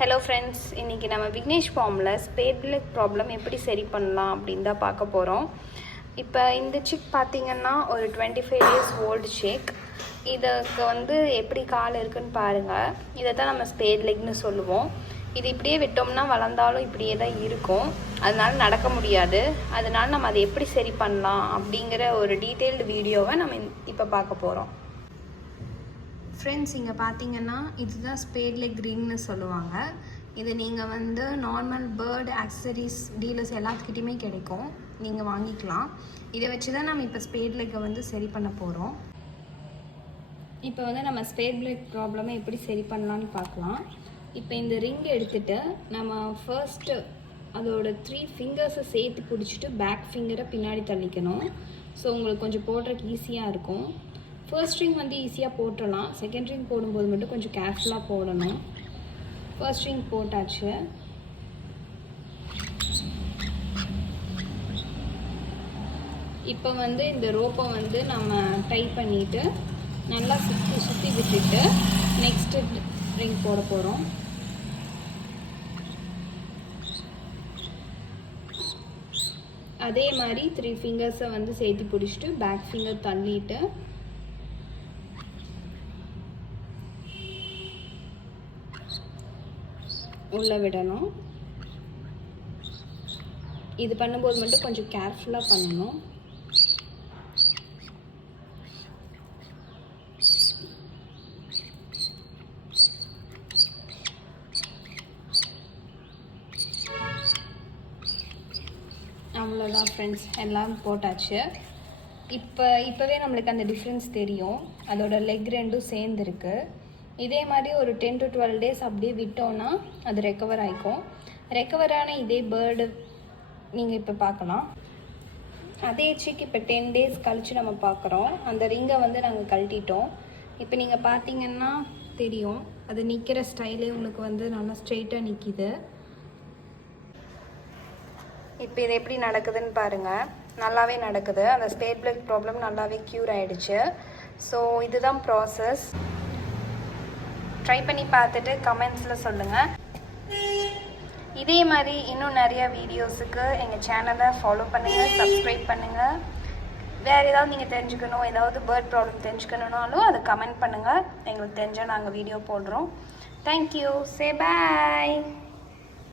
Hello friends, இன்றைக்கி நம்ம விக்னேஷ் ஃபார்மில் ஸ்பேட் லெக் ப்ராப்ளம் எப்படி சரி பண்ணலாம் அப்படின்னு தான் பார்க்க போகிறோம். இப்போ இந்த சிக் பார்த்திங்கன்னா ஒரு 25 days ஓல்டு சிக். இதுக்கு எப்படி கால் இருக்குன்னு பாருங்கள். இதை தான் நம்ம ஸ்பேட் லெக்னு சொல்லுவோம். இது இப்படியே விட்டோம்னா வளர்ந்தாலும் இப்படியே தான் இருக்கும், அதனால நடக்க முடியாது. அதனால் நம்ம அதை எப்படி சரி பண்ணலாம் அப்படிங்கிற ஒரு டீட்டெயில்டு வீடியோவை நம்ம இப்போ பார்க்க போகிறோம். ஃப்ரெண்ட்ஸ், இங்கே பார்த்தீங்கன்னா இதுதான் ஸ்பேட் லெக் ரிங்னு சொல்லுவாங்க. இது நீங்கள் நார்மல் பேர்டு ஆக்சசரிஸ் டீலர்ஸ் எல்லாத்துக்கிட்டையுமே கிடைக்கும், நீங்கள் வாங்கிக்கலாம். இதை வச்சு தான் நம்ம இப்போ ஸ்பேட் லெக்கை சரி பண்ண போகிறோம். இப்போ நம்ம ஸ்பேட் லெக் ப்ராப்ளமை எப்படி சரி பண்ணலான்னு பார்க்கலாம். இப்போ இந்த ரிங் எடுத்துகிட்டு நம்ம ஃபர்ஸ்ட்டு அதோட 3 ஃபிங்கர்ஸை சேர்த்து பிடிச்சிட்டு பேக் ஃபிங்கரை பின்னாடி தள்ளிக்கணும். ஸோ உங்களுக்கு கொஞ்சம் போடுறதுக்கு ஈஸியாக இருக்கும். ஃபர்ஸ்ட் ரிங் ஈஸியாக போட்டுடலாம், செகண்ட் ரிங் போடும்போது மட்டும் கொஞ்சம் கேர்ஃபுல்லாக போடணும். ஃபர்ஸ்ட் ரிங் போட்டாச்சு. இப்போ இந்த ரோப்பை நம்ம டை பண்ணிவிட்டு நல்லா சுற்றி விட்டுட்டு நெக்ஸ்ட்டு ரிங் போட போகிறோம். அதே மாதிரி 3 ஃபிங்கர்ஸை சேர்த்து பிடிச்சிட்டு பேக் ஃபிங்கர் தள்ளிட்டு உள்ளே விடணும். இது பண்ணும்போது மட்டும் கொஞ்சம் கேர்ஃபுல்லாக பண்ணணும். அவ்வளோதான் ஃப்ரெண்ட்ஸ், எல்லாம் போட்டாச்சு. இப்போவே நம்மளுக்கு அந்த டிஃப்ரென்ஸ் தெரியும், அதோட லெக் ரெண்டும் சேர்ந்துருக்கு. இதே மாதிரி ஒரு 10 to 12 days அப்படியே விட்டோன்னா அது ரெக்கவர் ஆகிக்கும். ரெக்கவரான இதே பேர்டு நீங்கள் இப்போ பார்க்கலாம். அதே சிக் இப்போ 10 days கழித்து நம்ம பார்க்குறோம். அந்த ரிங்கை நாங்கள் கழட்டிட்டோம். இப்போ நீங்கள் பார்த்தீங்கன்னா தெரியும், அது நிற்கிற ஸ்டைலே உங்களுக்கு நல்லா ஸ்ட்ரெயிட்டாக நிற்கிது. இப்போ இது எப்படி நடக்குதுன்னு பாருங்கள். நல்லாவே நடக்குது. அந்த ஸ்பேட் லெக் ப்ராப்ளம் நல்லாவே க்யூர் ஆகிடுச்சு. ஸோ இதுதான் ப்ராசஸ். ட்ரை பண்ணி பார்த்துட்டு கமெண்ட்ஸில் சொல்லுங்கள். இதே மாதிரி இன்னும் நிறையா வீடியோஸுக்கு எங்கள் சேனலை ஃபாலோ பண்ணுங்கள், சப்ஸ்கிரைப் பண்ணுங்கள். வேறு ஏதாவது நீங்கள் தெரிஞ்சுக்கணும், ஏதாவது பேர்ட் ப்ராப்ளம் தெரிஞ்சுக்கணுன்னாலும் அதை கமெண்ட் பண்ணுங்கள். எங்களுக்கு தெரிஞ்சால் நாங்கள் வீடியோ போடுறோம். தேங்க்யூ. சே பாய்.